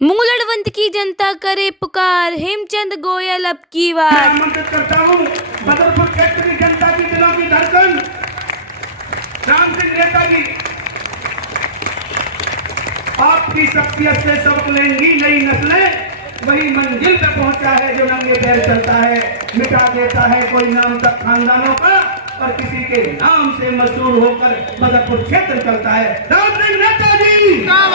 मूलड़वंत की जनता करे पुकार, हेमचंद गोयल अब की बार। मैं आमंत्रित करता हूँ बदरपुर क्षेत्र की जनता की दिलों की धड़कन राम सिंह नेताजी, आपकी शख्सियत से सबक लेंगी नई नस्लें। वही मंजिल पे पहुंचा है जो नंगे पैर चलता है, मिटा देता है कोई नाम तक खानदानों का, और किसी के नाम से मशहूर होकर बदरपुर क्षेत्र चलता है। राम सिंह नेताजी, राम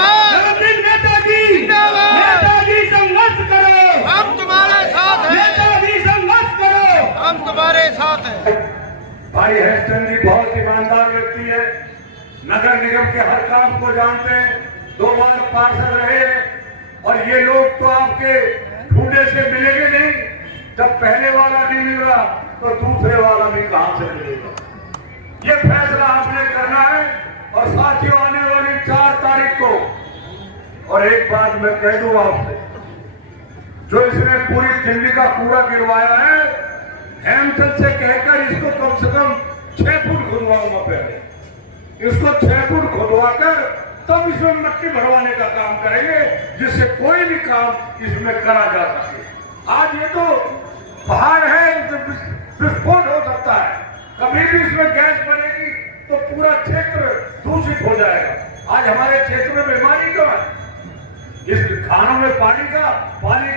सिंह नेताजी, नेताजी संघर्ष करो, हम तुम्हारे साथ हैं, नेताजी संघर्ष करो, हम तुम्हारे साथ हैं। भाई हेमचंद जी बहुत ईमानदार व्यक्ति है, नगर निगम के हर काम को जानते हैं, 2 बार पार्षद रहे, और ये लोग तो आपके ढूंढे से मिलेंगे नहीं। जब पहले वाला नहीं मिल रहा तो दूसरे वाला भी कहां से मिलेगा। ये फैसला आपने करना है। और साथियों, आने वाली 4 तारीख को, और एक बात मैं कह दूं आपसे, जो इसने पूरी दिल्ली का कूड़ा गिरवाया है, हेमचंद से कहकर इसको कम से कम 6 फुट खुदवाऊंगा। पहले इसको 6 फुट खुदवाकर तब इसमें मट्टी भरवाने का काम करेंगे, जिससे कोई भी काम इसमें करा जा सके। आज ये तो पहाड़ है, विस्फोट हो सकता है, कभी भी इसमें गैस बनेगी तो पूरा क्षेत्र दूषित हो जाएगा। आज हमारे क्षेत्र में बीमारी क्यों है? इस खानों में पानी के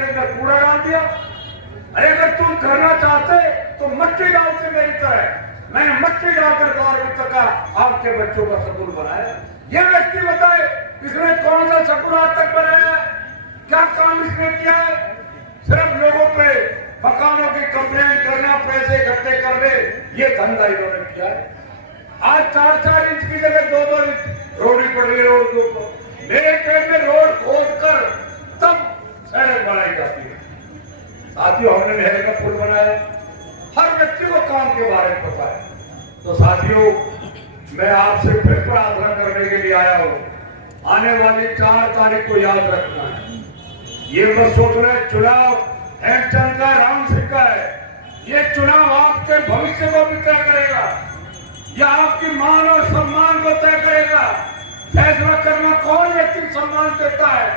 अंदर कूड़ा डाल दिया। अरे अगर तुम करना चाहते तो मट्टी डालते मेरी तरह। मैंने मट्टी डालकर 12 का आपके बच्चों का स्कूल बनाया। ये व्यक्ति बताए इसने कौन सा स्कूल आज तक बनाया है? क्या काम इसने किया है? सिर्फ लोगों पे मकानों की कंप्लेन करना, पैसे इकट्ठे करने, ये धंधा इन्होंने किया है। आज 4-4 इंच की जगह 2-2 इंच रोड पड़ रही है। रोड के ऊपर मेरे पेड़ में रोड खोद कर तब सड़क बनाई जाती है। साथियों, हमने नहर का पुल बनाया, हर व्यक्ति को काम के बारे में पता है। तो साथियों, मैं आपसे फिर प्रार्थना करने के लिए आया हूं, आने वाली 4 तारीख को याद रखना है। ये मत सोच रहे चुनाव हेमचंद का, राम सिंह का है। ये चुनाव आपके भविष्य को भी तय करेगा, यह आपकी मान और सम्मान को तय करेगा। फैसला करना कौन व्यक्ति सम्मान देता है,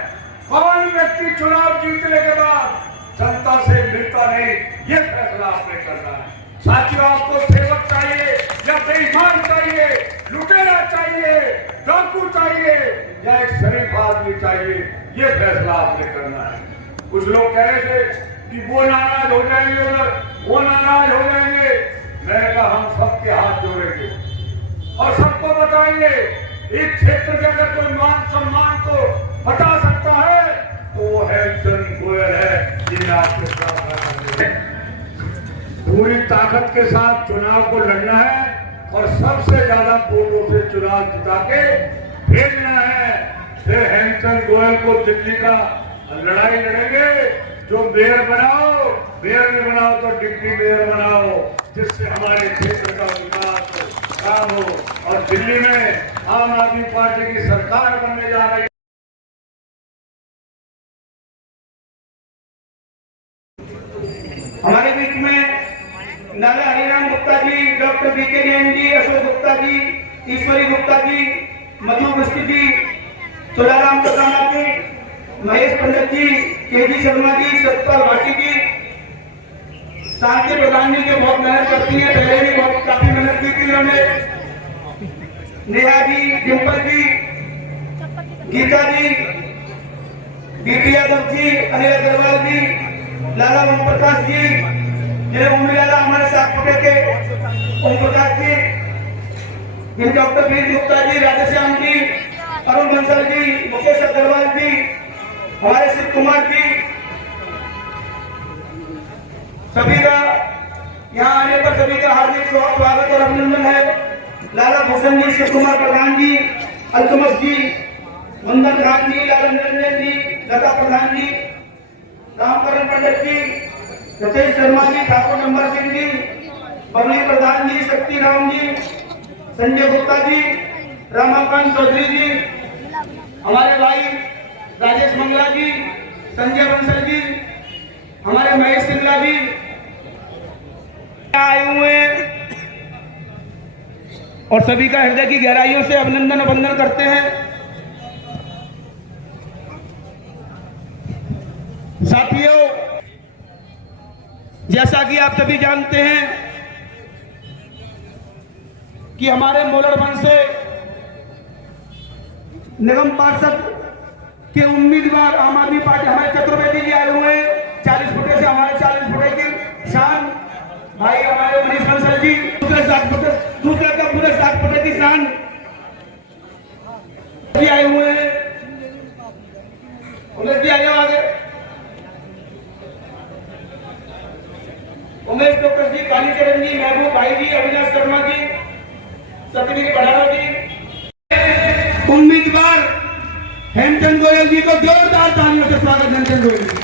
कौन व्यक्ति चुनाव जीतने के बाद जनता से मिलता नहीं, ये फैसला आपने करना है। साथियों, आपको सेवक चाहिए या बेईमान चाहिए, लुटेरा चाहिए, डाकू चाहिए या एक शरीफ आदमी चाहिए, ये फैसला आपने करना है। कुछ लोग कह रहे थे कि वो नाराज हो जाएंगे उधर, वो नाराज हो जाएंगे। मैंने कहा हम सबके हाथ जोड़ेंगे और सबको बताएंगे, इस क्षेत्र के अगर कोई मान सम्मान को बता सकता है तो वो हेमचंद गोयल है, जिन्हें आपके साथ पूरी ताकत के साथ चुनाव को लड़ना है और सबसे ज्यादा वोटों से चुनाव जिता के भेजना है। फिर हेमचंद गोयल को दिल्ली का लड़ाई लड़ेंगे। जो मेयर बनाओ, मेयर नहीं बनाओ तो डिप्टी मेयर बनाओ, जिससे हमारे क्षेत्र का विकास काम हो। और दिल्ली में आम आदमी पार्टी की सरकार बनने जा रही है। हमारे बीच में नाला हरिराम गुप्ता जी, डॉक्टर बीके जैन जी, अशोक गुप्ता जी, ईश्वरी गुप्ता जी, मधु बिष्ट जी, तुलाराम प्रधान जी, महेश पंडित जी, केजी शर्मा जी, सतपाल भाटी जी, शांति प्रधान जी जो बहुत मेहनत करती है, पहले भी बहुत काफी मेहनत की थी उन्होंने, नेहा जी, डिम्पल जी, गीता जी, बीपी यादव जी, अनिल अग्रवाल जी, लाला ओम प्रकाश जी, जिन्हें उम्मीद लाला हमारे साथ पकड़ के ओम प्रकाश जी, डॉक्टर वीर गुप्ता जी, राधेश्याम जी, अरुण बंसल जी, मुकेश अग्रवाल जी, हमारे शिव कुमार जी, सभी का यहाँ आने पर सभी का हार्दिक स्वागत और अभिनंदन है। लाला भूषण जी, शिव कुमार प्रधान जी, अल्तमस जी, वंदन राम जी, लाला निरंजन जी, लता प्रधान जी, रामकरण पंडित जी, सतीश शर्मा जी, ठाकुर नंबर सिंह जी, बबली प्रधान जी, शक्ति राम जी, संजय गुप्ता जी, रामाकांत चौधरी जी, हमारे भाई राजेश मंगला जी, संजय बंसल जी, हमारे महेश सिंगला जी आए हुए हैं और सभी का हृदय की गहराइयों से अभिनंदन और वंदन करते हैं। साथियों, जैसा कि आप सभी जानते हैं कि हमारे मोलड़वन से निगम पार्षद के उम्मीदवार आम आदमी पार्टी हमारे चतुर्वेदी जी आए हुए हैं। 40 फुटे से हमारे 40 फुटे की शान भाई हमारे मनीष बंसल जी, दूसरे का पूरे 7 फुटे की शान भी आए हुए हैं। उमेश जी आगे आगे, उमेश डॉक्टर जी, कालीचरण जी, महबूब भाई जी, अविनाश शर्मा जी, सत्यवीर भंडारा जी। उम्मीदवार हेमचंद गोयल जी को जोरदार तालियों से स्वागत। हेमचंद गोयल जी।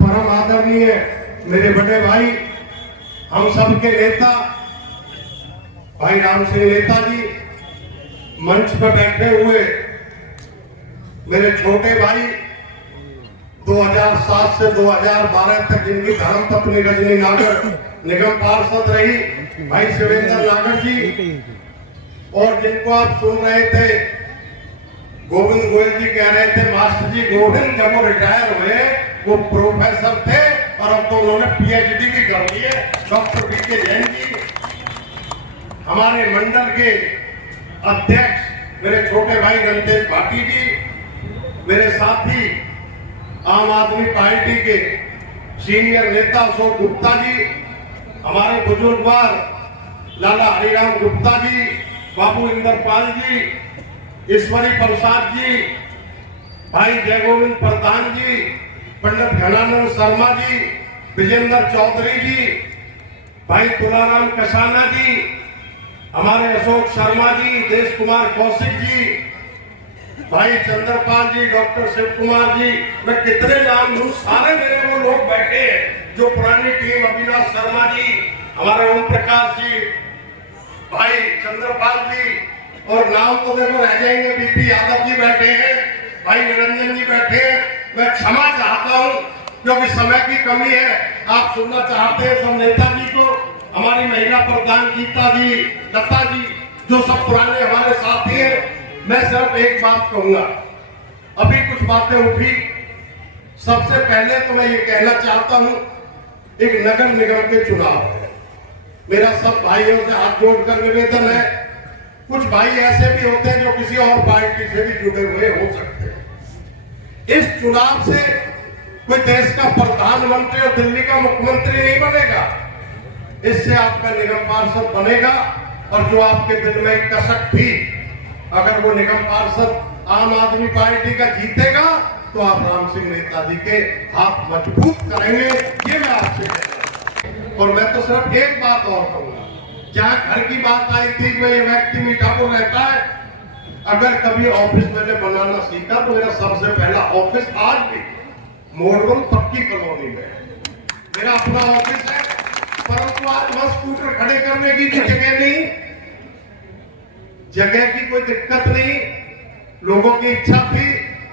परम आदरणीय मेरे बड़े भाई, हम सबके नेता भाई राम सिंह नेता जी, मंच पर बैठे हुए मेरे छोटे भाई, 2007 से 2012 तक जिनकी धर्मपत्नी रजनी नागर निगम पार्षद रही, भाई शिवेंद्र नागर जी, और जिनको आप सुन रहे थे गोविंद गोयल जी कह रहे थे मास्टर जी गोविंद जब वो रिटायर हुए वो प्रोफेसर थे और अब तो उन्होंने पीएचडी भी कर ली है, डॉक्टर बीके जैन जी। हमारे मंडल के अध्यक्ष मेरे छोटे भाई रंतेश भाटी जी, मेरे साथी आम आदमी पार्टी के सीनियर नेता अशोक गुप्ता जी, हमारे बुजुर्गवार लाला हरिराम गुप्ता जी, बाबू इंद्रपाल जी, ईश्वरी प्रसाद जी, भाई जय गोविंद प्रधान जी, पंडित घनानंद शर्मा जी, विजेंद्र चौधरी जी, भाई तुलाराम कसाना जी, हमारे अशोक शर्मा जी, देश कुमार कौशिक जी, भाई चंद्रपाल जी, डॉक्टर शिव कुमार जी, मैं कितने नाम लूं, सारे मेरे वो लोग बैठे हैं जो पुरानी टीम, अविनाश शर्मा जी, हमारे ओम प्रकाश जी, भाई चंद्रपाल जी, और नाम तो देखो रह जाएंगे, बीपी यादव जी बैठे हैं, भाई निरंजन जी बैठे हैं। मैं क्षमा चाहता हूं क्योंकि समय की कमी है, आप सुनना चाहते हैं सब नेताजी को, हमारी महिला प्रधान गीता जी, लता जी, जो सब पुराने हमारे साथी हैं। मैं सिर्फ एक बात कहूंगा, अभी कुछ बातें उठी, सबसे पहले तो मैं ये कहना चाहता हूं, एक नगर निगम के चुनाव है, मेरा सब भाइयों से हाथ जोड़कर निवेदन है, कुछ भाई ऐसे भी होते हैं जो किसी और पार्टी से भी जुड़े हुए हो सकते हैं। इस चुनाव से कोई देश का प्रधानमंत्री और दिल्ली का मुख्यमंत्री नहीं बनेगा, इससे आपका निगम पार्षद बनेगा। और जो आपके दिल में एक कसक थी, अगर वो निगम पार्षद आम आदमी पार्टी का जीतेगा तो आप राम सिंह नेताजी के हाथ मजबूत करेंगे, ये मैं आपसे कहता हूं। और मैं तो सिर्फ एक बात और कहूंगा, जहां घर की बात आई थी, मैं ये व्यक्ति मीठापुर रहता है, अगर कभी ऑफिस मैंने बनाना सीखा तो मेरा सबसे पहला ऑफिस आज भी मोरगम पक्की कॉलोनी में मेरा अपना ऑफिस है, परंतु आज वहां स्कूटर खड़े करने की जगह नहीं, जगह की कोई दिक्कत नहीं, लोगों की इच्छा थी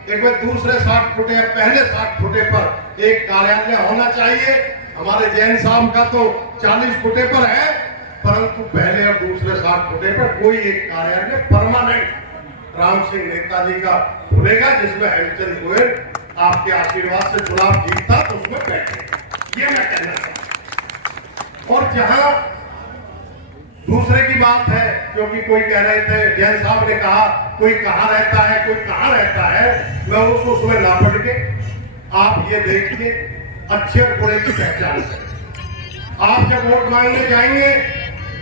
एक बार दूसरे 60 फुटे या पहले 60 फुटे पर एक कार्यालय होना चाहिए। हमारे जैन साहब का तो 40 फुटे पर है, परंतु पहले और दूसरे 60 फुटे पर कोई एक कार्यालय परमानेंट राम सिंह नेताजी का खुलेगा, जिसमें हेमचंद गोयल आपके आशीर्वाद से चुनाव जीतता तो उसमें बैठे, ये मैं कहना चाहता हूं। और जहां दूसरे की बात है, क्योंकि कोई कह रहे थे, जैन साहब ने कहा कोई कहां रहता है, कोई कहां रहता है, मैं उसको उसमें ना पढ़ के आप ये देखिए, अच्छे और बुरे की पहचान करें। आप जब वोट मांगने जाएंगे,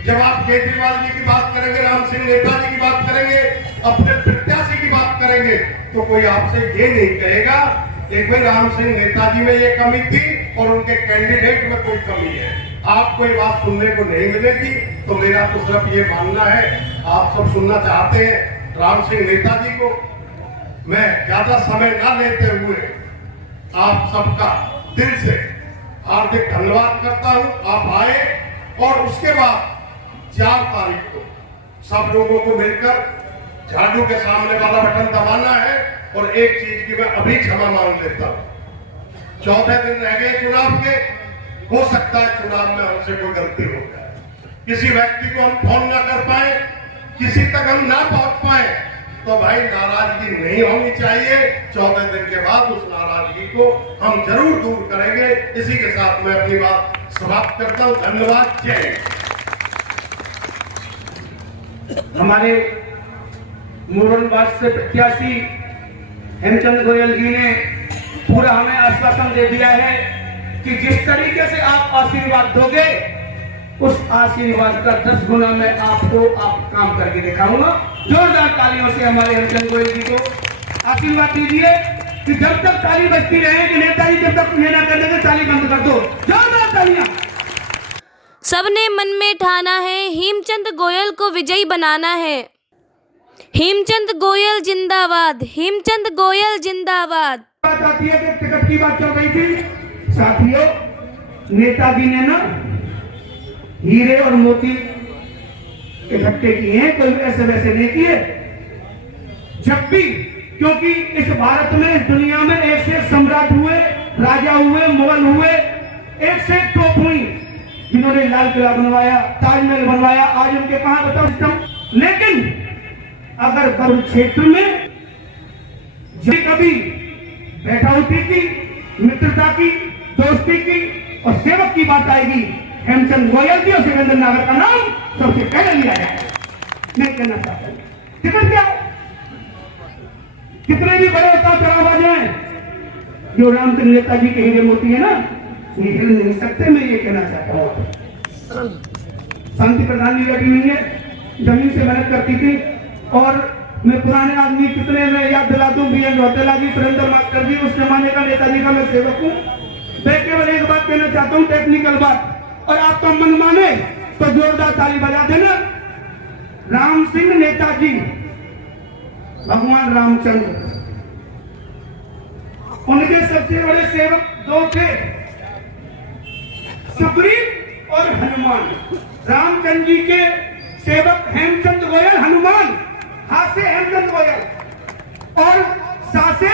जब आप केजरीवाल जी की बात करेंगे, राम सिंह नेताजी की बात करेंगे, अपने प्रत्याशी की बात करेंगे, तो कोई आपसे ये नहीं कहेगा एक भाई राम सिंह नेताजी में ये कमी थी और उनके कैंडिडेट में कोई कमी है। आपको ये बात सुनने को नहीं मिलेगी। तो मेरा तो सिर्फ ये मानना है, आप सब सुनना चाहते हैं राम सिंह नेताजी को, मैं ज्यादा समय ना लेते हुए आप सबका दिल से हार्दिक धन्यवाद करता हूं। आप आए और उसके बाद 4 तारीख को सब लोगों को मिलकर झाड़ू के सामने वाला बटन दबाना है। और एक चीज की मैं अभी क्षमा मांग लेता हूं, 14 दिन रह गए चुनाव के, हो सकता है चुनाव में हमसे कोई गलती हो जाए, किसी व्यक्ति को हम फोन ना कर पाए, किसी तक हम ना पहुंच पाए, तो भाई नाराजगी नहीं होनी चाहिए। 14 दिन के बाद उस नाराजगी को हम जरूर दूर करेंगे। इसी के साथ मैं अपनी बात समाप्त करता हूं। धन्यवाद। जय हिंद। हमारे मोरनबाद से प्रत्याशी हेमचंद गोयल जी ने पूरा हमें आश्वासन दे दिया है कि जिस तरीके से आप आशीर्वाद दोगे उस आशीर्वाद का 10 गुना मैं आपको काम करके दिखाऊंगा। जोरदार तालियों से हमारे हेमचंद गोयल जी को आशीर्वाद दीजिए कि जब तक ताली बजती रहे कि नेताजी जब तक ये ना कर देंगे ताली बंद कर दो। जोरदार तालियां। सबने मन में ठाना है हेमचंद गोयल को विजयी बनाना है। हेमचंद गोयल जिंदाबाद, हेमचंद गोयल जिंदाबाद। बात आती है कि टिकट की बात चल रही थी। साथियों, नेताजी ने ना हीरे और मोती इकट्ठे किए हैं, कोई ऐसे वैसे नहीं किए। जब भी, क्योंकि इस भारत में, इस दुनिया में एक से एक सम्राट हुए, राजा हुए, मुगल हुए, एक से एक तोप हुई, जिन्होंने लाल किला बनवाया, ताजमहल बनवाया। आज उनके कहां बताओ सिस्टम। लेकिन अगर बड़े क्षेत्र में जो कभी बैठा उठी की, मित्रता की, दोस्ती की और सेवक की बात आएगी, हेमचंद गोयल जी और शिवेंद्र नागर का नाम सबसे पहले लिया जाए। मैं कहना चाहता हूं, टिकट क्या कितने भी बड़े उतार चढ़ाव आ जाए, जो रामचंद्र नेताजी के हीरे मोती है ना, ये हिल नहीं सकते। मैं ये कहना चाहता हूं। शांति प्रधान जी बैठी हुई है, जमीन से मेहनत करती थी। और मैं पुराने आदमी कितने में याद दिला दूं, बी.एन. रौतेला जी, सुरेंद्र मास्टर जी, उस जमाने का नेताजी का मैं सेवक हूं। मैं केवल एक बात कहना चाहता हूं, टेक्निकल बात, और आपका मन माने तो जोरदार ताली बजा देना। राम सिंह नेताजी, भगवान रामचंद्र, उनके सबसे बड़े सेवक दो थे, सुग्रीव और हनुमान। रामचंद्र जी के सेवक हेमचंद गोयल, हनुमान हाथ से हेमचंद गोयल और सा से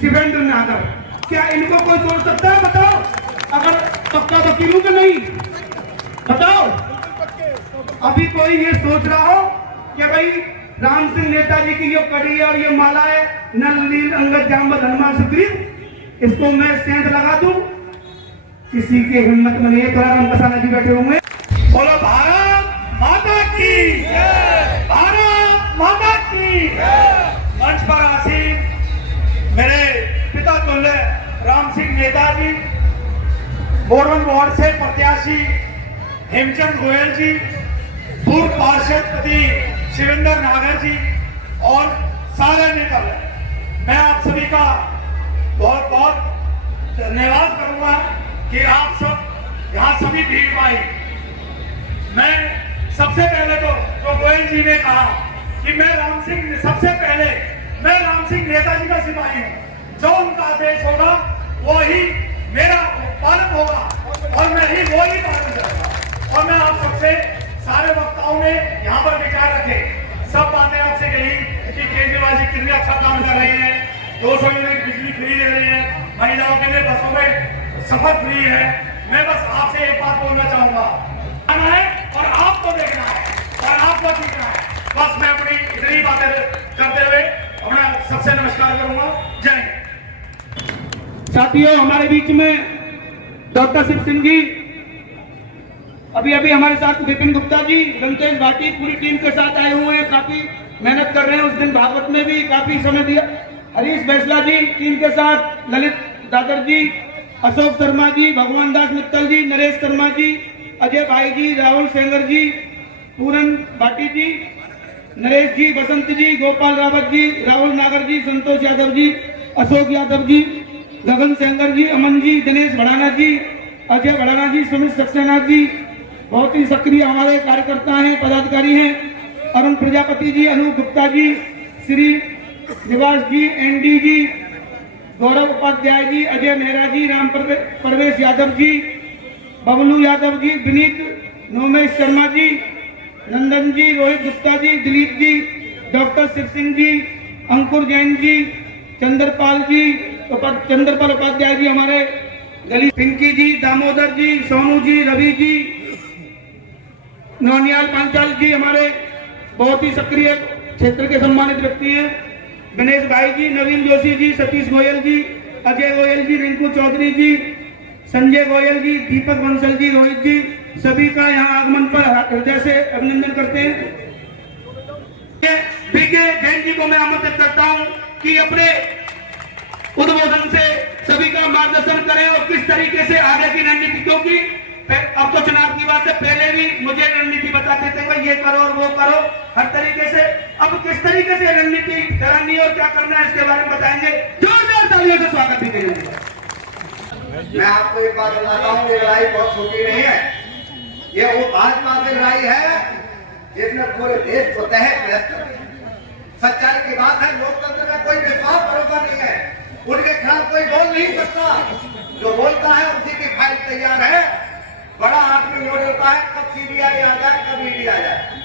शिवेंद्र नागर। क्या इनको कोई तोड़ सकता है? बताओ। अगर पक्का वकील हूं कि नहीं, बताओ। अभी कोई ये सोच रहा हो कि भाई राम सिंह नेताजी की ये कड़ी और ये माला है, नल नील अंगद जामवंत हनुमान सुग्रीव, इसको मैं सेंध लगा दूं? किसी की हिम्मत में नहीं है। थोड़ा राम कसाना जी बैठे हुए। बोलो भारत माता की, भारत माता की। मंच पर आसीन मेरे पिता तुल्य राम सिंह नेताजी, मोरवन वार्ड से प्रत्याशी हेमचंद गोयल जी, पूर्व पार्षद शिवेंद्र नागर जी और सारे नेता, मैं आप सभी का बहुत बहुत धन्यवाद करूंगा कि आप सब यहाँ सभी भीड़ आई। मैं सबसे पहले तो जो गोयल जी ने कहा कि मैं राम सिंह नेताजी का सिपाही हूँ, जो उनका आदेश होगा वो ही मेरा पालन होगा और मैं ही वो ही पालन करूंगा। और मैं आप सबसे, सारे वक्ताओं ने यहाँ पर विचार रखे, सब बातें आपसे कही कि केजरीवाल जी कितने अच्छा काम कर रहे हैं, 200 यूनिट बिजली फ्री दे रहे हैं, महिलाओं के लिए बसों में सफर फ्री है। मैं बस आपसे एक बात बोलना चाहूंगा, आना है और आपको देखना है और आपको सीखना है। बस मैं अपनी इतनी बातें करते हुए अपना सबसे नमस्कार करूंगा। जय हिंद। साथियों, हमारे बीच में डॉक्टर शिव सिंह जी, अभी अभी हमारे साथ विपिन गुप्ता जी, रंकेश भाटी पूरी टीम के साथ आए हुए हैं, काफी मेहनत कर रहे हैं। उस दिन भागवत में भी काफी समय दिया। हरीश बैसला जी टीम के साथ, ललित दादर जी, अशोक शर्मा जी, भगवान दास मित्तल जी, नरेश शर्मा जी, अजय भाई जी, राहुल सेंगर जी, पूरन भाटी जी, नरेश जी, बसंत जी, गोपाल रावत जी, राहुल नागर जी, संतोष यादव जी, अशोक यादव जी, गगन सेंगर जी, अमन जी, दिनेश भड़ाना जी, अजय भड़ाना जी, सुमित सक्सेना जी, बहुत ही सक्रिय हमारे कार्यकर्ता हैं, पदाधिकारी हैं। अरुण प्रजापति जी, अनूप गुप्ता जी, श्री निवास जी, एनडी जी, गौरव उपाध्याय जी, अजय मेहरा जी, राम परवेश यादव जी, बबलू यादव जी, विनीत नोमेश शर्मा जी, नंदन जी, रोहित गुप्ता जी, दिलीप जी, डॉक्टर शिव सिंह जी, अंकुर जैन जी, चंद्रपाल जी, चंद्रपाल उपाध्याय जी, हमारे गली, पिंकी जी, दामोदर जी, सोनू जी, रवि जी, नौनियाल पांचाल जी, हमारे बहुत ही सक्रिय क्षेत्र के सम्मानित व्यक्ति हैं गणेश भाई जी, नवीन जोशी जी, सतीश गोयल जी, अजय गोयल जी, रिंकू चौधरी जी, संजय गोयल जी, दीपक बंसल जी, रोहित जी, सभी का यहाँ आगमन पर हृदय से अभिनंदन करते हैं। बीके जैन जी को मैं आमंत्रित करता हूँ कि अपने उद्बोधन से सभी का मार्गदर्शन करें और किस तरीके से आगे की रणनीति, क्योंकि अब तो चुनाव की बात है, पहले भी मुझे रणनीति बताते थे भाई ये करो और वो करो हर तरीके से, अब किस तरीके से रणनीति करानी और क्या करना है इसके बारे में बताएंगे। जोरदार तालियों से स्वागत भी करेंगे। मैं आपको एक बात बताता हूँ, ये लड़ाई बहुत छोटी नहीं है, ये वो भाजपा से लड़ाई है जिसने पूरे देश को तहस नहस कर दिया। सच्चाई की बात है, लोकतंत्र में कोई विश्वास भरोसा नहीं है, उनके खिलाफ कोई बोल नहीं सकता, जो बोलता है उसी की फाइल तैयार है। बड़ा आदमी वो होता है कब सीबीआई आ जाए कब ईडी आ जाए।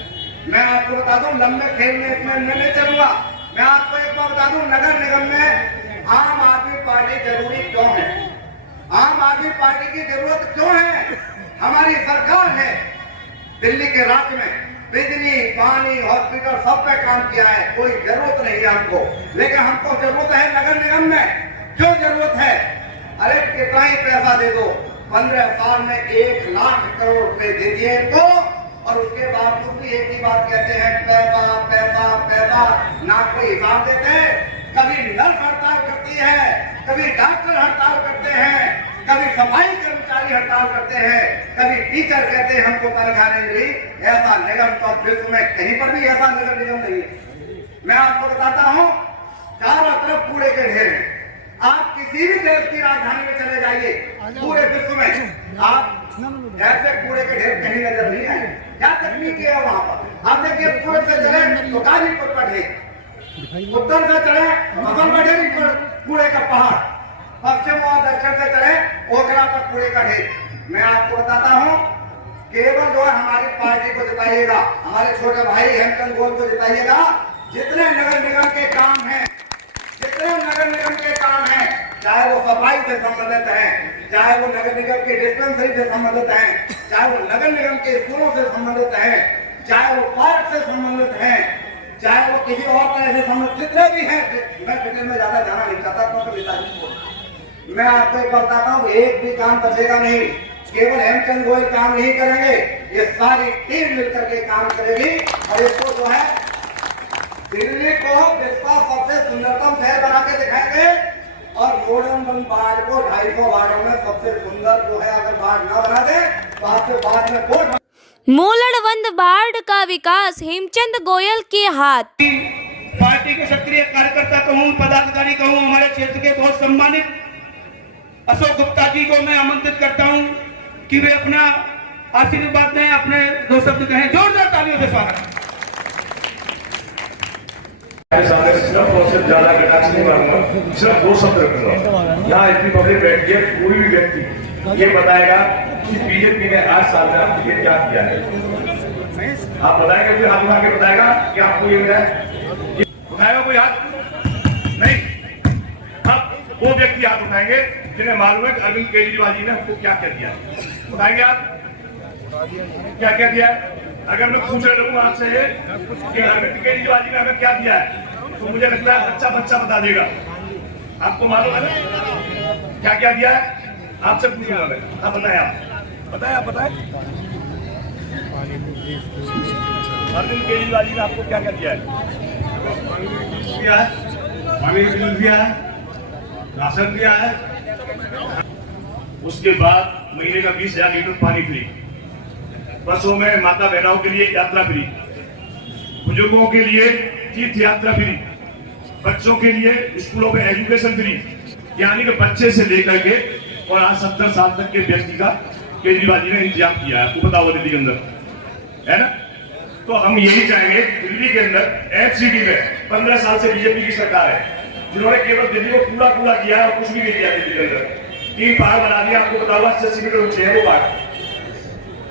मैं आपको बता दूं, लंबे खेल में इसमें मैं नहीं चलूंगा। मैं आपको एक बार बता दूं, नगर निगम में आम आदमी पार्टी जरूरी क्यों है, आम आदमी पार्टी की जरूरत क्यों है। हमारी सरकार है, दिल्ली के राज्य में बिजली, पानी, हॉस्पिटल सब पे काम किया है, कोई जरूरत नहीं है हमको, लेकिन हमको जरूरत है नगर निगम में। क्यों जरूरत है? अरे कितना ही पैसा दे दो, 15 साल में 1 लाख करोड़ रुपए दे दिए इनको, और उसके बावजूद भी एक ही बात कहते हैं, पैसा पैसा पैसा, ना कोई हिसाब देते हैं। कभी नर्स हड़ताल करती है, कभी डॉक्टर हड़ताल करते हैं, कभी सफाई कर्मचारी हड़ताल करते हैं, कभी टीचर कहते हैं हमको तनख्वाह नहीं मिली। ऐसा निगम तो विश्व में कहीं पर भी ऐसा नगर निगम नहीं है। मैं आपको बताता हूँ, चारों तरफ कूड़े के ढेर हैं। आप किसी भी देश की राजधानी में चले जाइए, पूरे विश्व में आप ऐसे कूड़े के ढेर कहीं नजर नहीं आए। क्या तकनीक है वहां पर? आप देखिए, पूर्व से चले तो गाजीपुर पर ढेर, उत्तर से चले मसल पर ढेर, कूड़े का पहाड़, पश्चिम और दक्षिण से चले ओखला पर कूड़े का ढेर। मैं आपको बताता हूँ, केवल जो है हमारी पार्टी को जिताइएगा, हमारे छोटे भाई हेमचंद गोयल को जिताइएगा। जितने नगर निगम के काम हैं, जितने नगर निगम के काम हैं, चाहे वो सफाई से संबंधित हैं, चाहे वो नगर निगम के डिस्पेंसरी से संबंधित हैं, चाहे वो नगर निगम के स्कूलों से संबंधित हैं, चाहे वो पार्क से संबंधित हैं, चाहे वो किसी और तरह से संबंधित, जितने भी हैं, मैं डिटेल में ज्यादा जाना नहीं चाहता क्योंकि नेताजी को मैं आपको एक बताता हूँ, एक भी काम बचेगा नहीं। केवल हेमचंद गोयल काम नहीं करेंगे, ये सारी टीम मिलकर के काम करेगी, और इसको जो है दिल्ली को विश्व का सबसे सुंदरतम शहर बना के दिखाएंगे, और मोड़न बाढ़ को 250 वार्डों में सबसे सुंदर जो है, अगर बाढ़ न बना दे तो आपके बाद में वोट। मोलड़वंद बाढ़ का विकास हेमचंद गोयल के हाथ। पार्टी के सक्रिय कार्यकर्ता कहूँ, पदाधिकारी कहूँ, हमारे क्षेत्र के बहुत सम्मानित अशोक गुप्ता जी को मैं आमंत्रित करता हूं कि वे अपना आशीर्वाद दें, अपने 2 शब्द कहें। जोरदार तालियों से स्वागत। सिर्फ और सिर्फ ज्यादा कहना नहीं मानूंगा, सिर्फ 2 शब्द रखूंगा। यहाँ इतनी पब्लिक बैठी है, कोई भी व्यक्ति ये बताएगा कि बीजेपी ने 8 साल में आपके लिए क्या किया है, आप बताएंगे? कोई हाथ उठा के बताएगा कि आपको ये मिला है? उठाएगा कोई हाथ? नहीं। अब वो व्यक्ति हाथ उठाएंगे जिन्हें मालूम है कि अरविंद केजरीवाल जी ने हमको क्या क्या दिया। बताएंगे आप क्या क्या दिया? अगर मैं पूछ रहा हूँ आपसे कि अरविंद केजरीवाल जी ने हमें क्या दिया है, तो मुझे लगता है अच्छा बच्चा बता देगा। आपको मालूम है ना क्या क्या दिया है? आपसे पूछूंगा मैं, आप बताएं, आप बताएं। अरविंद केजरीवाल जी ने आपको क्या क्या दिया है? पानी बिल दिया है, राशन दिया है, उसके बाद महीने का 20,000 लीटर पानी फ्री, बसों में माता बहनों के लिए यात्रा फ्री, बुजुर्गों के लिए तीर्थ यात्रा फ्री, बच्चों के लिए स्कूलों में एजुकेशन फ्री, यानी कि बच्चे से लेकर के और आज 70 साल तक के व्यक्ति का केजरीवाल जी ने इंतजाम किया है। आपको पता होगा दिल्ली के अंदर, है ना? तो हम यही चाहेंगे, दिल्ली के अंदर एफसीडी में 15 साल से बीजेपी की सरकार है, जिन्होंने केवल दिल्ली को पूरा किया और कुछ भी नहीं किया। दिल्ली के अंदर 3 पहाड़ बना दिया, आपको बता हुआ 80 मीटर ऊंचे है वो पहाड़,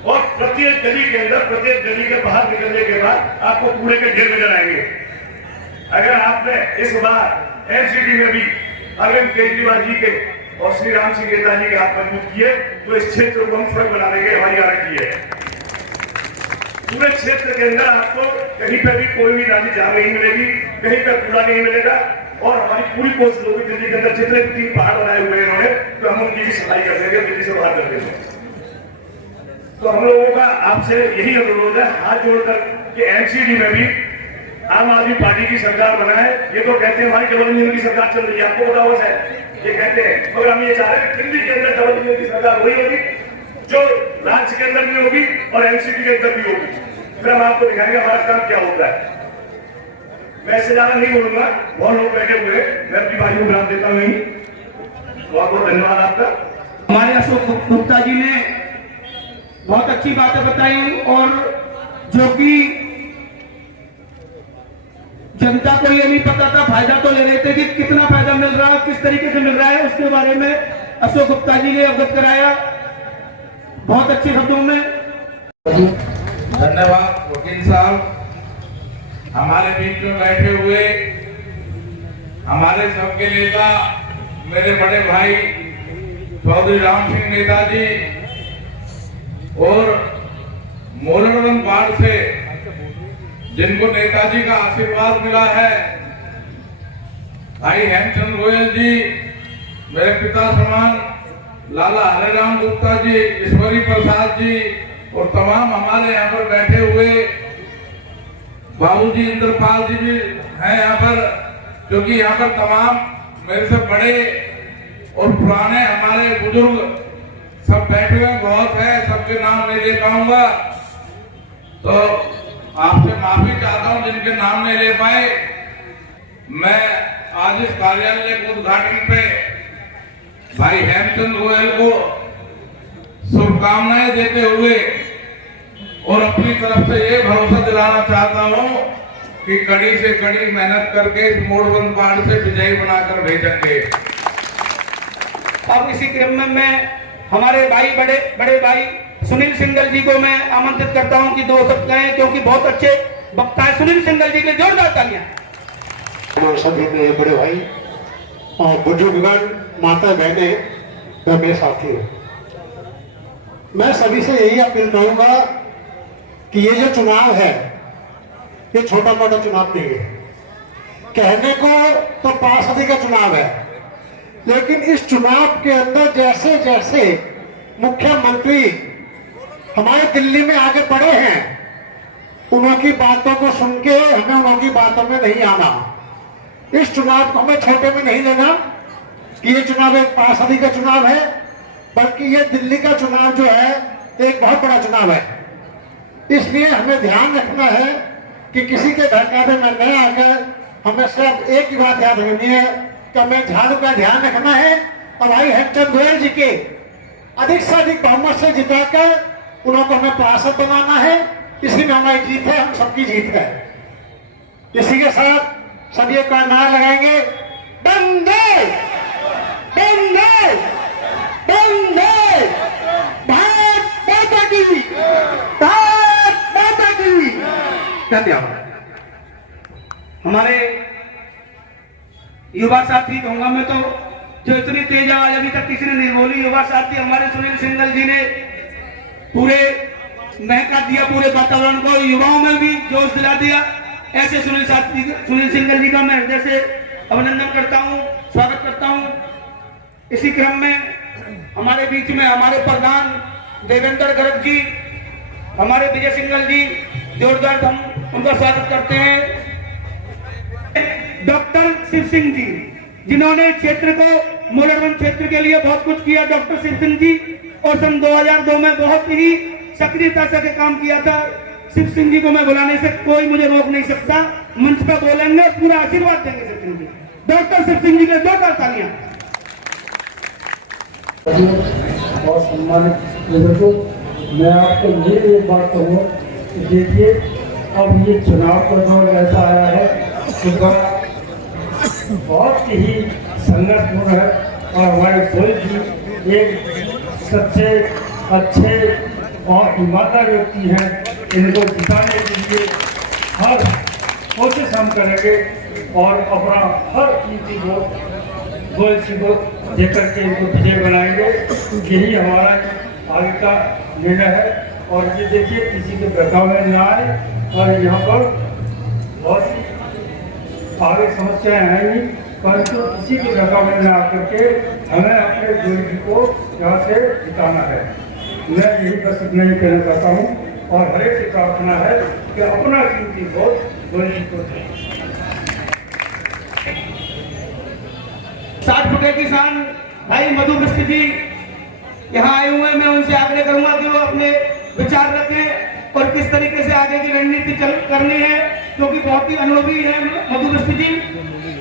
और प्रत्येक गली के अंदर, प्रत्येक गली के बाहर निकलने के बाद आपको कूड़े के ढेर नजर आएंगे। अगर आपने इस बार एफसीडी में भी अरविंद केजरीवाल जी के और श्री राम सिंह नेताजी के हाथ मजबूत किए तो इस क्षेत्र को हम सड़क बना देंगे, हमारी गारंटी है। पूरे क्षेत्र के अंदर आपको कहीं पर भी कोई भी नाली जाम नहीं मिलेगी, कहीं पर कूड़ा नहीं मिलेगा और हमारी पूरी कोशिश होगी दिल्ली के अंदर जितने भी 3 पहाड़ बनाए हुए हैं इन्होंने, तो हम उनकी भी सफाई कर देंगे, दिल्ली से बाहर कर देंगे। तो हम लोगों का आपसे यही अनुरोध है हाथ जोड़कर कि एमसीडी में भी आम आदमी पार्टी की सरकार बनाए। ये तो कहते हैं हमारी डबल इंजन की सरकार चल रही है, आपको पता हुआ है, ये कहते हैं, मगर हम ये चाह रहे हैं कि दिल्ली के अंदर डबल इंजन की सरकार वही होगी जो राज्य के अंदर भी होगी और एमसीडी के अंदर भी होगी। फिर हम आपको दिखाएंगे हमारा काम क्या होता है। मैं इससे ज्यादा नहीं बोलूंगा, बहुत लोग बैठे हुए, मैं अपनी बारी को विराम देता हूँ। बहुत बहुत धन्यवाद आपका। हमारे अशोक गुप्ता जी ने बहुत अच्छी बातें बताई और जो कि जनता को ये नहीं पता था, फायदा तो ले रहे थे कि कितना फायदा मिल रहा है, किस तरीके से मिल रहा है, उसके बारे में अशोक गुप्ता जी ने अवगत कराया बहुत अच्छे शब्दों में। धन्यवाद वकील साहब। हमारे बीच में बैठे हुए हमारे सबके नेता मेरे बड़े भाई चौधरी राम सिंह नेताजी और मोरडवन वार्ड से जिनको नेताजी का आशीर्वाद मिला है, भाई हेमचंद गोयल जी, मेरे पिता समान लाला हरिराम गुप्ता जी, ईश्वरी प्रसाद जी और तमाम हमारे यहाँ पर बैठे हुए बाबूजी इंद्रपाल जी भी हैं यहाँ पर, क्योंकि यहाँ पर तमाम मेरे से बड़े और पुराने हमारे बुजुर्ग सब बैठे हुए बहुत है, सबके नाम नहीं ले पाऊंगा तो आपसे माफी चाहता हूं जिनके नाम नहीं ले पाए। मैं आज इस कार्यालय के उद्घाटन पे भाई हेमचंद गोयल को शुभकामनाएं देते हुए और अपनी तरफ से ये भरोसा दिलाना चाहता हूं कि कड़ी से कड़ी मेहनत करके इस मोरडवन वार्ड से विजयी बनाकर भेजेंगे। अब इसी क्रम में मैं हमारे भाई बड़े भाई सुनील सिंघल जी को मैं आमंत्रित करता हूं कि 2 शब्द कहें, क्योंकि बहुत अच्छे वक्ता है। सुनील सिंघल जी के जोरदार तालियां। सभी मेरे बड़े भाई और बुजुर्गगण, माता बहने व मेरे साथी, मैं सभी से यही अपील करूंगा कि ये जो चुनाव है ये छोटा मोटा चुनाव नहीं है। कहने को तो पार्षदी का चुनाव है, लेकिन इस चुनाव के अंदर जैसे जैसे मुख्यमंत्री हमारे दिल्ली में आगे बढ़े हैं, उनकी बातों को सुन के हमें उनकी बातों में नहीं आना। इस चुनाव को हमें छोटे में नहीं लेना कि ये चुनाव एक पार्षदी का चुनाव है, बल्कि ये दिल्ली का चुनाव जो है एक बहुत बड़ा चुनाव है। इसलिए हमें ध्यान रखना है कि किसी के बहकावे में न आकर हमें सिर्फ एक ही बात याद रखनी है कि हमें झाड़ू का ध्यान रखना है और भाई हेमचंद गोयल जी के अधिक से अधिक बहुमत से जिताकर उनको हमें पार्षद बनाना है। इसी में हमारी जीत है, हम सबकी जीत है। इसी के साथ सभी का नारा लगाएंगे, वंदे वंदे वंदे भारत माता की, भारत माता की। धन्यवाद। हमारे युवा साथी कहूंगा मैं तो, जो इतनी तेज आवाज अभी तक किसी ने नहीं बोली, युवा साथी हमारे सुनील सिंघल जी ने पूरे महका दिया पूरे वातावरण को, युवाओं में भी जोश दिला दिया। ऐसे सुनील सिंघल जी का मैं हृदय से अभिनंदन करता हूं, स्वागत करता हूं। इसी क्रम में हमारे बीच में हमारे प्रधान देवेंद्र गर्ग जी, हमारे विजय सिंघल जी, जोरदार हम उनका स्वागत करते हैं। डॉक्टर शिव सिंह जी, जिन्होंने क्षेत्र को, मोरडवन क्षेत्र के लिए बहुत कुछ किया। डॉक्टर शिव सिंह जी और सन 2002 में बहुत ही सक्रियता से काम किया था। शिव सिंह जी को मैं बुलाने से कोई मुझे रोक नहीं सकता, मंच पर बोलेंगे, पूरा आशीर्वाद देंगे शिव सिंह जी। डॉक्टर शिव सिंह जी के जोरदार तालियां। और सम्मानित बुजुर्गों, मैं आपको ये एक बात कहूँ कि देखिए, अब ये चुनाव का दौर ऐसा आया है तो बहुत ही संघर्षपूर्ण है और हमारे गोयल जी एक सच्चे, अच्छे और ईमानदार व्यक्ति हैं। इनको जिताने के लिए हर कोशिश हम करेंगे और अपना हर कीमती वोट गोयल जी को देकर के इनको विजय बनाएंगे। यही हमारा आगे का निर्णय है। और ये देखिए किसी के बहकावे में ना आए और यहाँ पर बहुत सी आगे समस्याएं आएंगी, परंतु किसी के बहकावे में आकर के हमें अपने गोयल जी को यहाँ से जिताना है। मैं यही बस इतना ही कहना चाहता हूँ और हर एक से प्रार्थना है कि अपना कीमती वोट गोयल जी को दें। 60 फुटे किसान भाई मधु मिश्र जी यहाँ आए हुए हैं। मैं उनसे आग्रह करूंगा कि वो अपने विचार रखें और किस तरीके से आगे की रणनीति करनी है, क्योंकि बहुत ही अनुभवी है मधु मिश्र जी।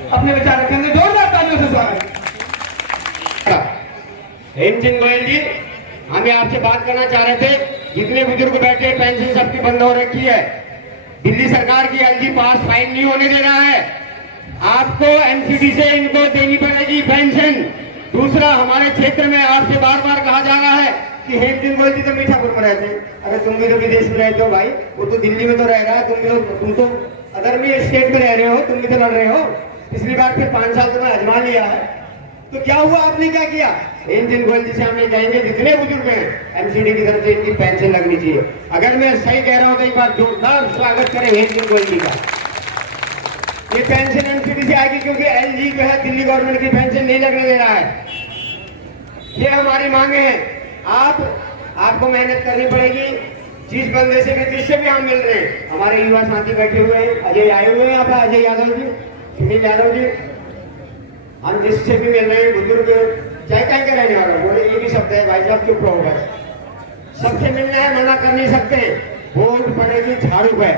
अपने विचार रखेंगे। जोरदार तालियों से स्वागत। हेमचंद गोयल जी, हमें आपसे बात करना चाह रहे थे। जितने बुजुर्ग बैठे पेंशन सबकी बंद हो रखी है। दिल्ली सरकार की एलजी पास फाइन नहीं होने दे रहा है। आपको एमसीडी से इनको देनी पड़ेगी पेंशन। दूसरा, हमारे क्षेत्र में आपसे बार बार कहा जा रहा है कि हेमचंद गोयल जी तो मीठापुर में रहते हैं। अगर तुम भी तो विदेश में रहते हो भाई, वो तो दिल्ली में तो रह रहा है, तुम तो अदर भी स्टेट में रह रहे हो, तुम भी तो लड़ रहे हो। पिछली बार फिर 5 साल तुम्हें आजमा लिया है, तो क्या हुआ, आपने क्या किया? हेमचंद गोयल जी से हमें कहेंगे जितने बुजुर्ग हैं एमसीडी की तरफ से इनकी पेंशन लगनी चाहिए। अगर मैं सही कह रहा हूं तो एक बार जोरदार स्वागत करें हेमचंद गोयल जी का। ये पेंशन एमसीडी से आएगी क्योंकि एलजी जो है दिल्ली गवर्नमेंट की पेंशन नहीं लगने दे रहा है। ये हमारी मांगे हैं। आपको मेहनत करनी पड़ेगी। जिस बंदे से भी जिससे भी हम मिल रहे हैं, हमारे युवा साथी बैठे हुए हैं, अजय आए हुए हैं यहाँ पे, अजय यादव जी, सुनील यादव जी, हम जिससे भी मिल रहे हैं बुजुर्ग चाहे कहीं के रहने वाले बोले ये भी शब्द है भाई साहब, चुप रहो गए। सबसे मिलना है, मना कर नहीं सकते। वोट पड़ेगी झाड़ू पे,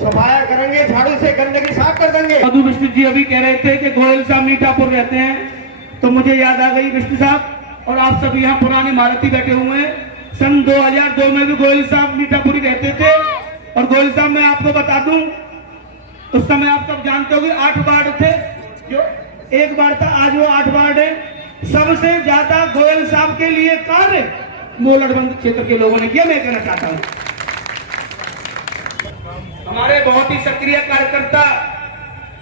सफाया करेंगे झाड़ू से, गंदगी साफ कर देंगे। मधु मिश्र जी अभी कह रहे थे कि गोयल साहब मीठापुर रहते हैं, तो मुझे याद आ गई मिश्र साहब और आप सब यहाँ पुराने महारथी बैठे हुए हैं। सन 2002 में भी गोयल साहब मीठापुरी रहते थे। और गोयल साहब मैं आपको बता दूं, उस समय आप सब जानते हो कि 8 वार्ड थे, जो 1 वार्ड था, आज वो 8 वार्ड है। सबसे ज्यादा गोयल साहब के लिए कार्य मोलड़बंद क्षेत्र के लोगों ने किया, मैं कहना चाहता हूं। हमारे बहुत ही सक्रिय कार्यकर्ता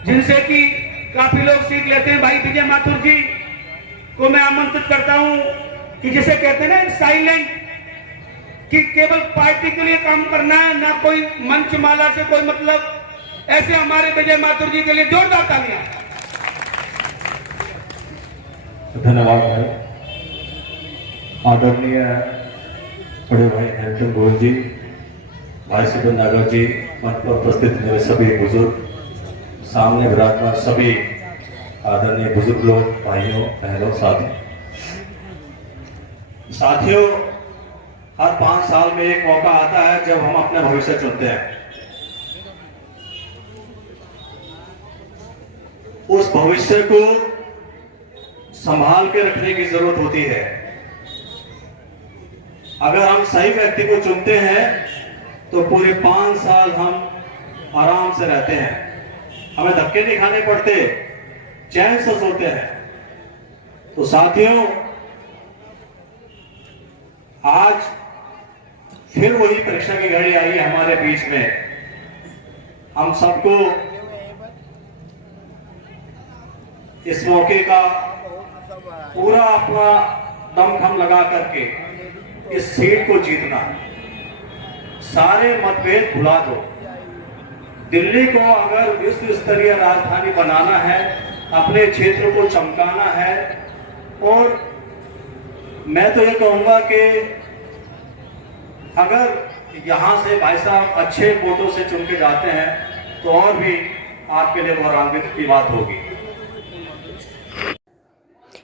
जिनसे कि काफी लोग सीख लेते हैं, भाई विजय माथुर जी को मैं आमंत्रित करता हूं कि जिसे कहते हैं ना साइलेंट, कि केवल पार्टी के लिए काम करना है, ना कोई मंच माला से कोई मतलब। ऐसे हमारे विजय माथुर जी के लिए जोरदार तालियां। धन्यवाद भाई। आदरणीय बड़े भाई हेमचंद गोयल जी, भाई सुबन नागर जी, मंच पर उपस्थित मेरे सभी बुजुर्ग, सामने विराजमान सभी आदरणीय बुजुर्ग लोग, भाइयों बहनों, साथियों, हर 5 साल में एक मौका आता है जब हम अपना भविष्य चुनते हैं। उस भविष्य को संभाल के रखने की जरूरत होती है। अगर हम सही व्यक्ति को चुनते हैं तो पूरे 5 साल हम आराम से रहते हैं, हमें धक्के नहीं खाने पड़ते, चैन से सोते हैं। तो साथियों, आज फिर वही परीक्षा की घड़ी आई है हमारे बीच में। हम सबको इस मौके का पूरा अपना दमखम लगा करके इस सीट को जीतना, सारे मतभेद भुला दो। दिल्ली को अगर विश्व स्तरीय राजधानी बनाना है, अपने क्षेत्र को चमकाना है, और मैं तो ये कहूंगा कि अगर यहां से भाई साहब अच्छे वोटों से चुन के जाते हैं तो और भी आपके लिए गौरवान्वित की बात होगी।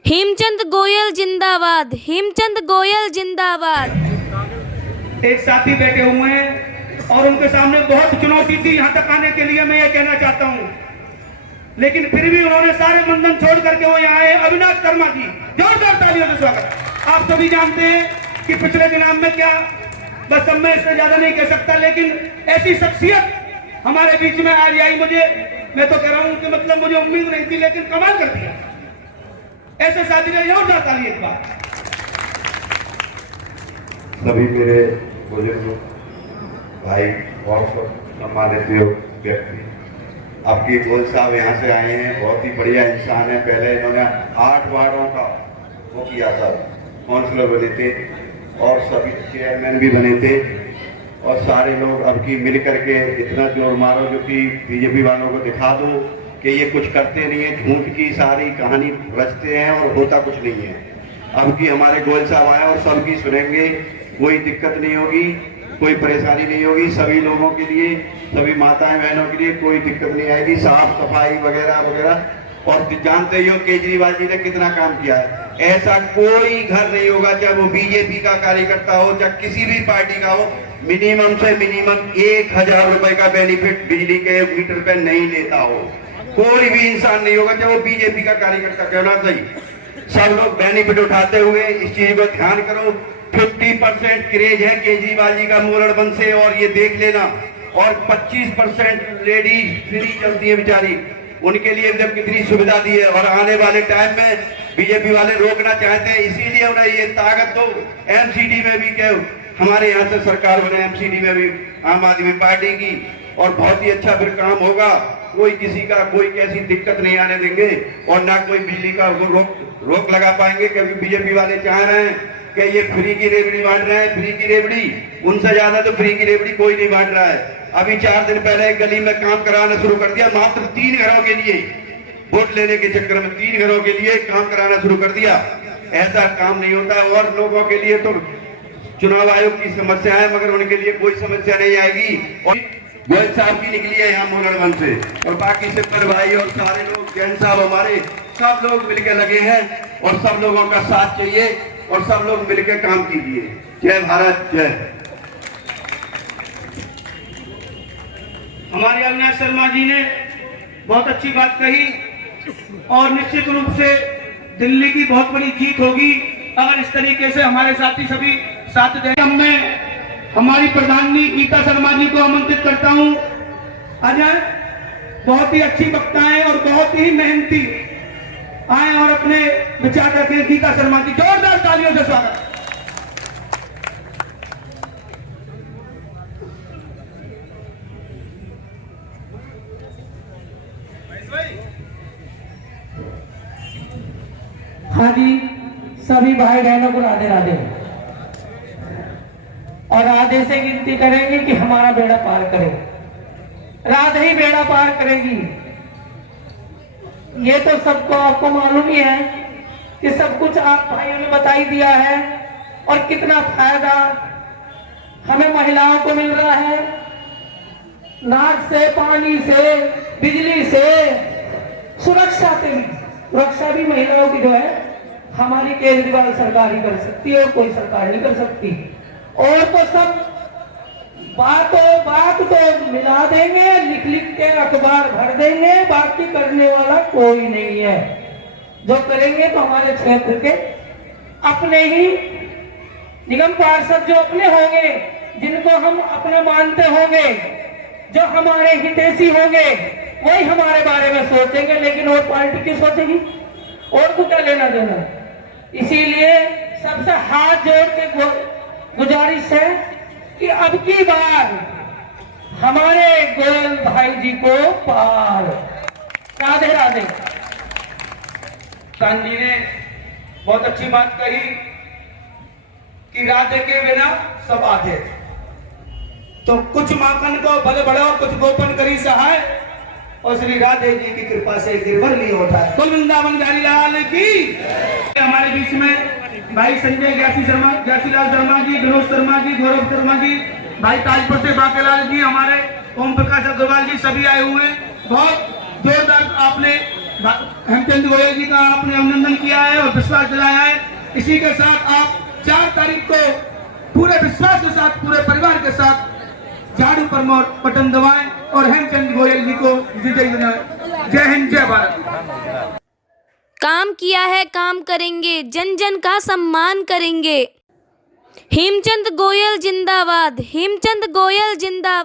हेमचंद गोयल जिंदाबाद, हेमचंद गोयल जिंदाबाद। एक साथी बैठे हुए हैं और उनके सामने बहुत चुनौती थी यहाँ तक आने के लिए, मैं ये कहना चाहता हूँ, लेकिन फिर भी उन्होंने सारे बंधन छोड़ करके वो यहाँ आए। अविनाश शर्मा जी, जोरदार तालियों से स्वागत। आप सभी जानते हैं कि पिछले चुनाव में क्या, बस अब मैं इससे ज्यादा नहीं कह सकता, लेकिन ऐसी शख्सियत हमारे बीच में आज आई, मैं तो कह रहा हूँ कि मतलब मुझे उम्मीद नहीं थी, लेकिन कमाल कर दिया। ऐसे साथी ने जोरदार ताली एक बार। सभी मेरे बुजुर्ग भाई और सम्मानित व्यक्ति, आपकी गोयल साहब यहाँ से आए हैं, बहुत ही बढ़िया इंसान है। पहले इन्होंने 8 वार्डों का वो किया था, काउंसलर बने थे और सभी चेयरमैन भी बने थे। और सारे लोग अब की मिल करके इतना जोर मारो जो कि बीजेपी वालों को दिखा दो कि ये कुछ करते नहीं है, झूठ की सारी कहानी रचते हैं और होता कुछ नहीं है। अब की हमारे गोयल साहब आए और सबकी सुनेंगे, कोई दिक्कत नहीं होगी, कोई परेशानी नहीं होगी, सभी लोगों के लिए, सभी माताएं बहनों के लिए कोई दिक्कत नहीं आएगी, साफ सफाई वगैरह वगैरह। और जानते ही हो केजरीवाल जी ने कितना काम किया है। ऐसा कोई घर नहीं होगा, चाहे वो बीजेपी का कार्यकर्ता हो चाहे किसी भी पार्टी का हो, मिनिमम से मिनिमम 1000 रुपए का बेनिफिट बिजली के मीटर पे नहीं लेता हो। कोई भी इंसान नहीं होगा, चाहे वो बीजेपी का कार्यकर्ता क्यों ना सही, सब लोग बेनिफिट उठाते हुए इस चीज को ध्यान करो। 50% क्रेज है केजरीवाल जी का मोरड़बंद से, और ये देख लेना। और 25% लेडीज फ्री चलती है बेचारी, उनके लिए जब कितनी सुविधा दी है। और आने वाले टाइम में बीजेपी वाले रोकना चाहते हैं, इसीलिए उन्हें ये ताकत दो एमसीडी में भी, क्या हमारे यहाँ से सरकार बने एमसीडी में भी आम आदमी पार्टी की, और बहुत ही अच्छा फिर काम होगा। कोई किसी का कोई कैसी दिक्कत नहीं आने देंगे, और ना कोई बिजली का रोक लगा पाएंगे, क्योंकि बीजेपी वाले चाह रहे हैं कि ये फ्री की रेवड़ी बांट रहे हैं। फ्री की रेवड़ी, उनसे ज्यादा तो फ्री की रेवड़ी कोई नहीं बांट रहा है। अभी 4 दिन पहले एक गली में काम कराना शुरू कर दिया, मात्र 3 घरों के लिए, वोट लेने के चक्कर में 3 घरों के लिए काम कराना शुरू कर दिया। ऐसा काम नहीं होता। और लोगों के लिए तो चुनाव आयोग की समस्या है, मगर उनके लिए कोई समस्या नहीं आएगी। और गोयल साहब की निकली है यहाँ मोरड़बंद से, और बाकी सिब्बर भाई और सारे लोग, जैन साहब हमारे, सब लोग मिलकर लगे हैं, और सब लोगों का साथ चाहिए, और सब लोग मिलकर काम कीजिए। जय भारत, जय। हमारे अविनाश शर्मा जी ने बहुत अच्छी बात कही, और निश्चित रूप से दिल्ली की बहुत बड़ी जीत होगी अगर इस तरीके से हमारे साथी सभी साथ दें। मैं हमारी प्रधानी गीता शर्मा जी को आमंत्रित करता हूं। अजय बहुत ही अच्छी वक्ता है और बहुत ही मेहनती, आए और अपने विचार रखें। गीता शर्मा जी, जोरदार तालियों से स्वागत। हाँ जी, सभी भाई बहनों को राधे राधे। और राधे से गिनती करेंगे कि हमारा बेड़ा पार करे, राधे ही बेड़ा पार करेगी। ये तो सबको आपको मालूम ही है कि सब कुछ आप भाइयों ने बता ही दिया है, और कितना फायदा हमें महिलाओं को मिल रहा है, नाक से, पानी से, बिजली से, सुरक्षा से भी। सुरक्षा भी महिलाओं की जो है हमारी केजरीवाल सरकार ही कर सकती है, और कोई सरकार नहीं कर सकती। और तो सब बात तो मिला देंगे, लिख लिख के अखबार भर देंगे, बाकी करने वाला कोई नहीं है। जो करेंगे तो हमारे क्षेत्र के अपने ही निगम पार्षद जो अपने होंगे, जिनको हम अपने मानते होंगे, जो हमारे हितैषी होंगे, वही हमारे बारे में सोचेंगे। लेकिन और पार्टी की सोचेगी, और तो क्या लेना देना। इसीलिए सबसे हाथ जोड़ के गुजारिश है कि अब की बार हमारे गोयल भाई जी को पार। राधे राधे। कान जी ने बहुत अच्छी बात कही कि राधे के बिना सब आधे। तो कुछ माखन को भले बढ़ाओ, कुछ गोपन करी सहाय, और श्री राधे जी की कृपा से गिरवर लिया उठाए। कुल वृंदावन बिहारी लाल की। हमारे बीच में भाई संजय ज्ञासीलाल शर्मा जी, विनोद शर्मा जी, गौरव शर्मा जी, भाई ताजपुर से बाकेलाल जी, हमारे ओम प्रकाश अग्रवाल जी, सभी आए हुए। बहुत जोरदार आपने हेमचंद गोयल जी का आपने अभिनंदन किया है और विश्वास दिलाया है। इसी के साथ आप 4 तारीख को पूरे विश्वास के साथ, पूरे परिवार के साथ झाड़ू पर मोर बटन दबाएं और हेमचंद गोयल जी को विजयी बनाएं। जय हिंद, जय भारत। काम किया है, काम करेंगे, जन जन का सम्मान करेंगे। हेमचंद गोयल जिंदाबाद, हेमचंद गोयल जिंदाबाद।